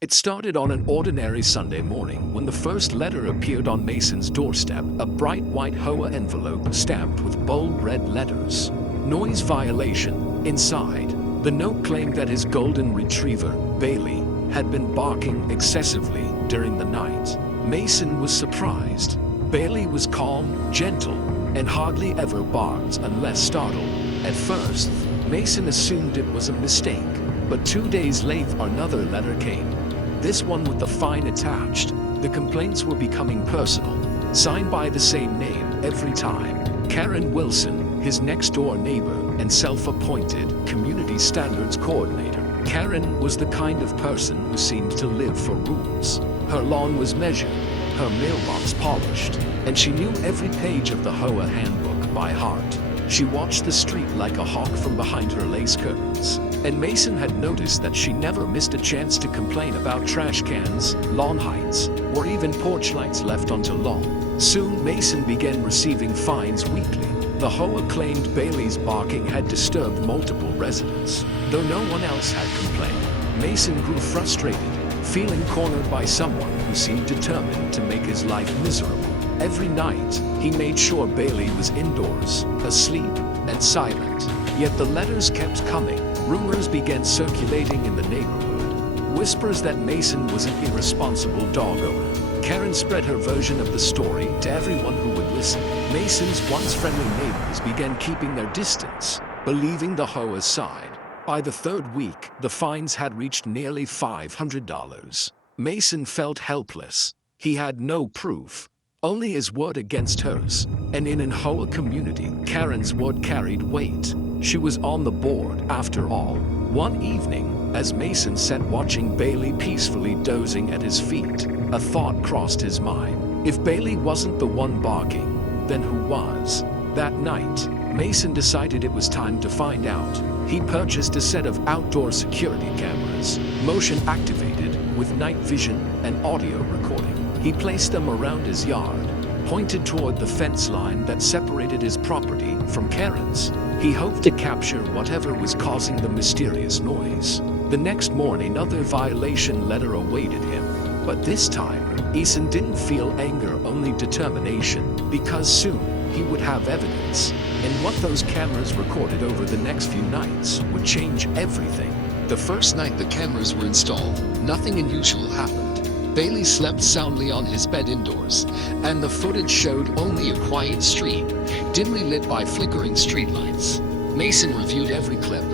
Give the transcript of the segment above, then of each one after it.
It started on an ordinary Sunday morning when the first letter appeared on Mason's doorstep, a bright white HOA envelope stamped with bold red letters. Noise violation. Inside, the note claimed that his golden retriever, Bailey, had been barking excessively during the night. Mason was surprised. Bailey was calm, gentle, and hardly ever barked unless startled. At first, Mason assumed it was a mistake, but 2 days later another letter came. This one with the fine attached. The complaints were becoming personal, signed by the same name every time. Karen Wilson, his next-door neighbor and self-appointed community standards coordinator. Karen was the kind of person who seemed to live for rules. Her lawn was measured, her mailbox polished, and she knew every page of the HOA handbook by heart. She watched the street like a hawk from behind her lace curtains, and Mason had noticed that she never missed a chance to complain about trash cans, lawn heights, or even porch lights left on too long. Soon Mason began receiving fines weekly. The HOA claimed Bailey's barking had disturbed multiple residents. Though no one else had complained, Mason grew frustrated, feeling cornered by someone who seemed determined to make his life miserable. Every night, he made sure Bailey was indoors, asleep, and silent. Yet the letters kept coming. Rumors began circulating in the neighborhood. Whispers that Mason was an irresponsible dog owner. Karen spread her version of the story to everyone who would listen. Mason's once friendly neighbors began keeping their distance, believing the HOA's side. By the third week, the fines had reached nearly $500. Mason felt helpless. He had no proof, only his word against hers. And in an HOA community, Karen's word carried weight. She was on the board, after all. One evening, as Mason sat watching Bailey peacefully dozing at his feet, a thought crossed his mind. If Bailey wasn't the one barking, then who was? That night, Mason decided it was time to find out. He purchased a set of outdoor security cameras, motion activated, with night vision and audio recording. He placed them around his yard, pointed toward the fence line that separated his property from Karen's. He hoped to capture whatever was causing the mysterious noise. The next morning, another violation letter awaited him. But this time, Mason didn't feel anger, only determination, because soon he would have evidence. And what those cameras recorded over the next few nights would change everything. The first night the cameras were installed, nothing unusual happened. Bailey slept soundly on his bed indoors, and the footage showed only a quiet street, dimly lit by flickering streetlights. Mason reviewed every clip,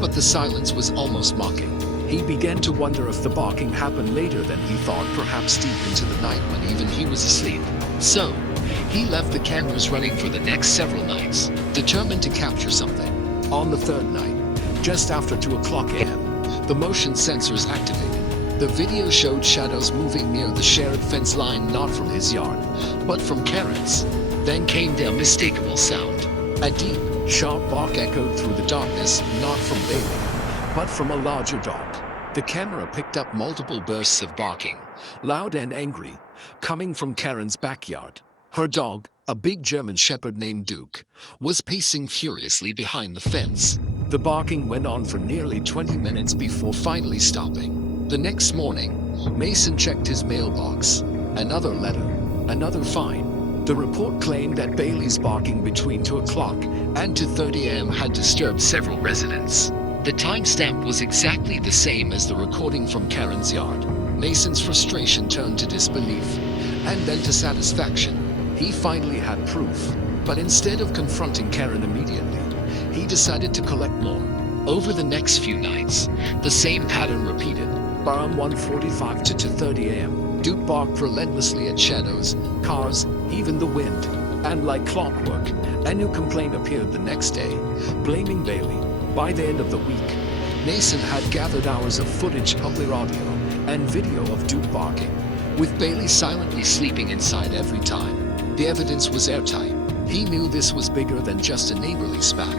but the silence was almost mocking. He began to wonder if the barking happened later than he thought, perhaps deep into the night when even he was asleep. So, he left the cameras running for the next several nights, determined to capture something. On the third night, just after 2 a.m., the motion sensors activated. The video showed shadows moving near the shared fence line, not from his yard, but from Karen's. Then came the unmistakable sound. A deep, sharp bark echoed through the darkness, not from Bailey, but from a larger dog. The camera picked up multiple bursts of barking, loud and angry, coming from Karen's backyard. Her dog, a big German shepherd named Duke, was pacing furiously behind the fence. The barking went on for nearly 20 minutes before finally stopping. The next morning, Mason checked his mailbox. Another letter, another fine. The report claimed that Bailey's barking between 2 o'clock and 2:30 a.m. had disturbed several residents. The timestamp was exactly the same as the recording from Karen's yard. Mason's frustration turned to disbelief, and then to satisfaction. He finally had proof, but instead of confronting Karen immediately, he decided to collect more. Over the next few nights, the same pattern repeated. Around 1:45 to 2:30 a.m., Duke barked relentlessly at shadows, cars, even the wind. And like clockwork, a new complaint appeared the next day, blaming Bailey. By the end of the week, Mason had gathered hours of footage, clear audio, and video of Duke barking, with Bailey silently sleeping inside every time. The evidence was airtight. He knew this was bigger than just a neighborly spat.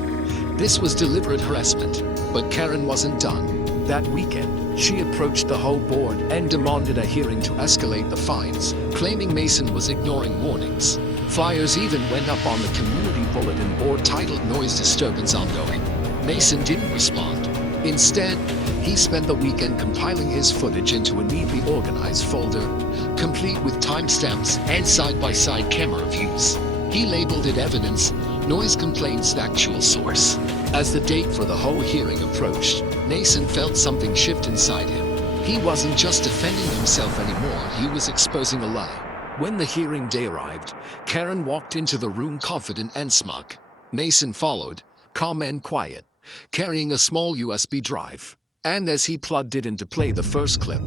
This was deliberate harassment. But Karen wasn't done. That weekend, she approached the HOA board and demanded a hearing to escalate the fines, claiming Mason was ignoring warnings. Flyers even went up on the community bulletin board titled "Noise Disturbance Ongoing." Mason didn't respond. Instead, he spent the weekend compiling his footage into a neatly organized folder, complete with timestamps and side-by-side camera views. He labeled it Evidence, Noise Complaints, Actual Source. As the date for the HOA hearing approached, Mason felt something shift inside him. He wasn't just defending himself anymore, he was exposing a lie. When the hearing day arrived, Karen walked into the room confident and smug. Mason followed, calm and quiet, carrying a small USB drive. And as he plugged it in to play the first clip,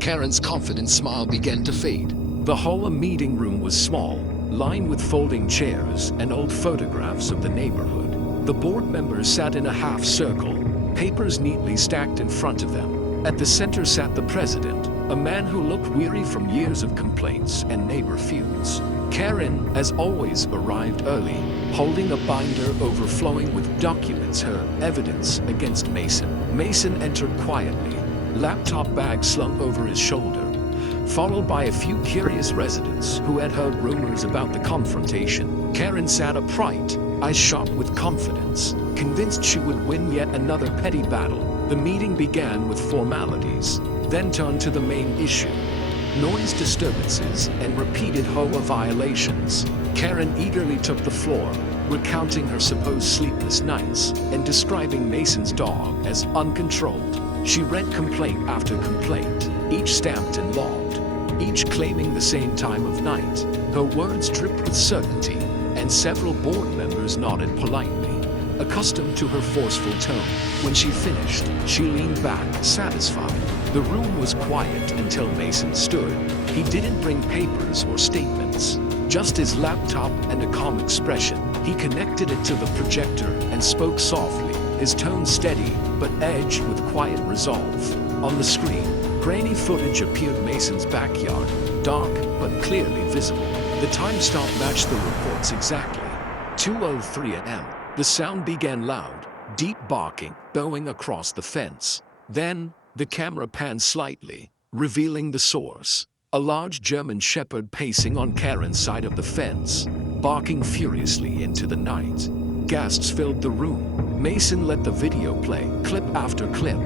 Karen's confident smile began to fade. The HOA meeting room was small, lined with folding chairs and old photographs of the neighborhood. The board members sat in a half circle, papers neatly stacked in front of them. At the center sat the president, a man who looked weary from years of complaints and neighbor feuds. Karen, as always, arrived early, holding a binder overflowing with documents, her evidence against Mason. Mason entered quietly, laptop bag slung over his shoulder, followed by a few curious residents who had heard rumors about the confrontation. Karen sat upright, eyes sharp with confidence, convinced she would win yet another petty battle. The meeting began with formalities, then turned to the main issue: noise disturbances and repeated HOA violations. Karen eagerly took the floor, recounting her supposed sleepless nights and describing Mason's dog as uncontrolled. She read complaint after complaint, each stamped and logged, each claiming the same time of night. Her words dripped with certainty, and several board members nodded politely, accustomed to her forceful tone. When she finished, she leaned back, satisfied. The room was quiet until Mason stood. He didn't bring papers or statements, just his laptop and a calm expression. He connected it to the projector and spoke softly, his tone steady but edged with quiet resolve. On the screen, grainy footage appeared: Mason's backyard, dark but clearly visible. The timestamp matched the reports exactly. 2:03 a.m. The sound began loud, deep barking, bowing across the fence. Then, the camera panned slightly, revealing the source: a large German shepherd pacing on Karen's side of the fence, barking furiously into the night. Gasps filled the room. Mason let the video play, clip after clip,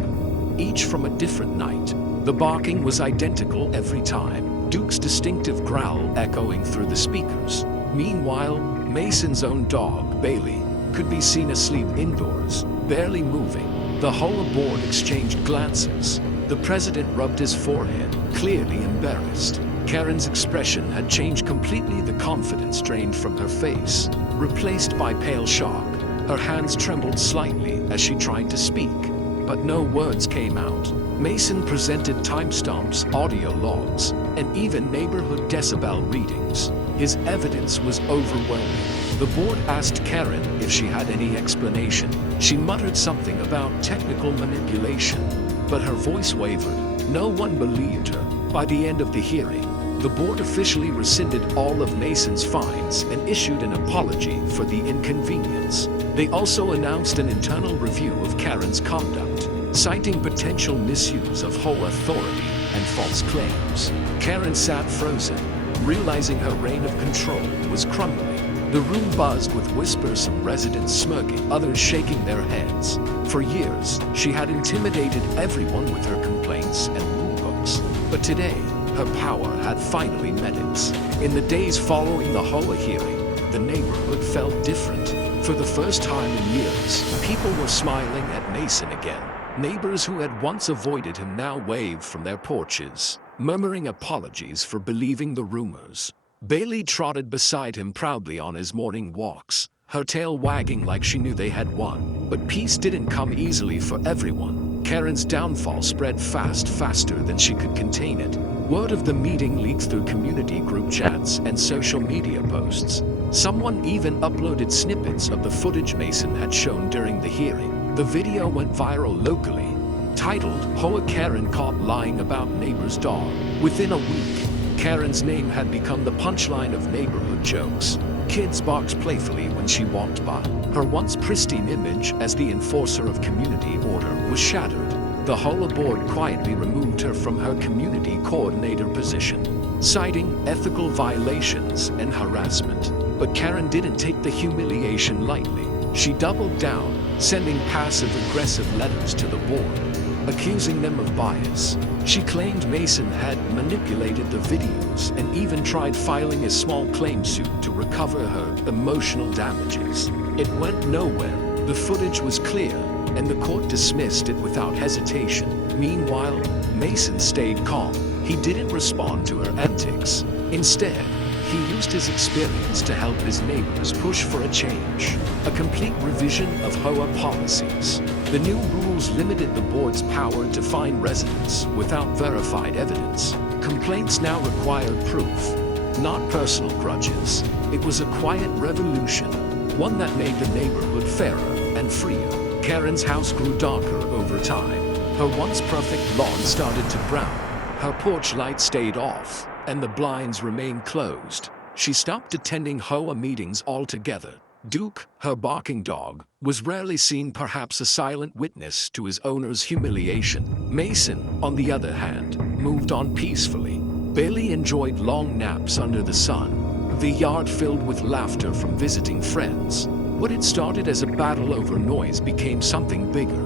each from a different night. The barking was identical every time, Duke's distinctive growl echoing through the speakers. Meanwhile, Mason's own dog, Bailey, could be seen asleep indoors, barely moving. The HOA board exchanged glances. The president rubbed his forehead, clearly embarrassed. Karen's expression had changed completely, the confidence drained from her face, replaced by pale shock. Her hands trembled slightly as she tried to speak, but no words came out. Mason presented timestamps, audio logs, and even neighborhood decibel readings. His evidence was overwhelming. The board asked Karen if she had any explanation. She muttered something about technical manipulation, but her voice wavered. No one believed her. By the end of the hearing, the board officially rescinded all of Mason's fines and issued an apology for the inconvenience. They also announced an internal review of Karen's conduct, citing potential misuse of HOA authority and false claims. Karen sat frozen, realizing her reign of control was crumbling. The room buzzed with whispers, some residents smirking, others shaking their heads. For years, she had intimidated everyone with her complaints and rule books. But today, her power had finally met its. In the days following the HOA hearing, the neighborhood felt different. For the first time in years, people were smiling at Mason again. Neighbors who had once avoided him now waved from their porches, murmuring apologies for believing the rumors. Bailey trotted beside him proudly on his morning walks, her tail wagging like she knew they had won. But peace didn't come easily for everyone. Karen's downfall spread faster than she could contain it. Word of the meeting leaked through community group chats and social media posts. Someone even uploaded snippets of the footage Mason had shown during the hearing. The video went viral locally, titled HOA Karen Caught Lying About Neighbor's Dog. Within a week, Karen's name had become the punchline of neighborhood jokes. Kids barked playfully when she walked by. Her once pristine image as the enforcer of community order was shattered. The HOA board quietly removed her from her community coordinator position, citing ethical violations and harassment. But Karen didn't take the humiliation lightly. She doubled down, sending passive-aggressive letters to the board, accusing them of bias. She claimed Mason had manipulated the videos and even tried filing a small claim suit to recover her emotional damages. It went nowhere. The footage was clear, and the court dismissed it without hesitation. Meanwhile, Mason stayed calm. He didn't respond to her antics. Instead, he used his experience to help his neighbors push for a change, a complete revision of HOA policies. The new rules limited the board's power to fine residents without verified evidence. Complaints now required proof, not personal grudges. It was a quiet revolution, one that made the neighborhood fairer and freer. Karen's house grew darker over time. Her once perfect lawn started to brown. Her porch light stayed off, and the blinds remained closed. She stopped attending HOA meetings altogether. Duke, her barking dog, was rarely seen, perhaps a silent witness to his owner's humiliation. Mason, on the other hand, moved on peacefully. Bailey enjoyed long naps under the sun, the yard filled with laughter from visiting friends. What had started as a battle over noise became something bigger,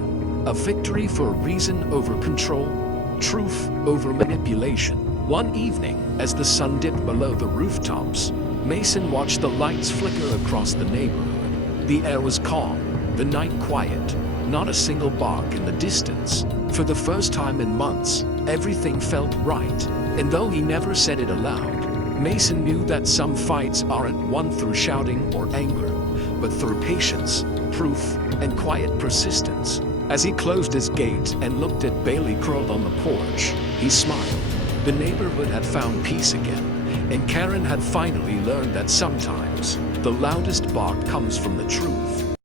a victory for reason over control, truth over manipulation. One evening, as the sun dipped below the rooftops, Mason watched the lights flicker across the neighborhood. The air was calm, the night quiet, not a single bark in the distance. For the first time in months, everything felt right. And though he never said it aloud, Mason knew that some fights aren't won through shouting or anger, but through patience, proof, and quiet persistence. As he closed his gate and looked at Bailey curled on the porch, he smiled. The neighborhood had found peace again, and Karen had finally learned that sometimes the loudest bark comes from the truth.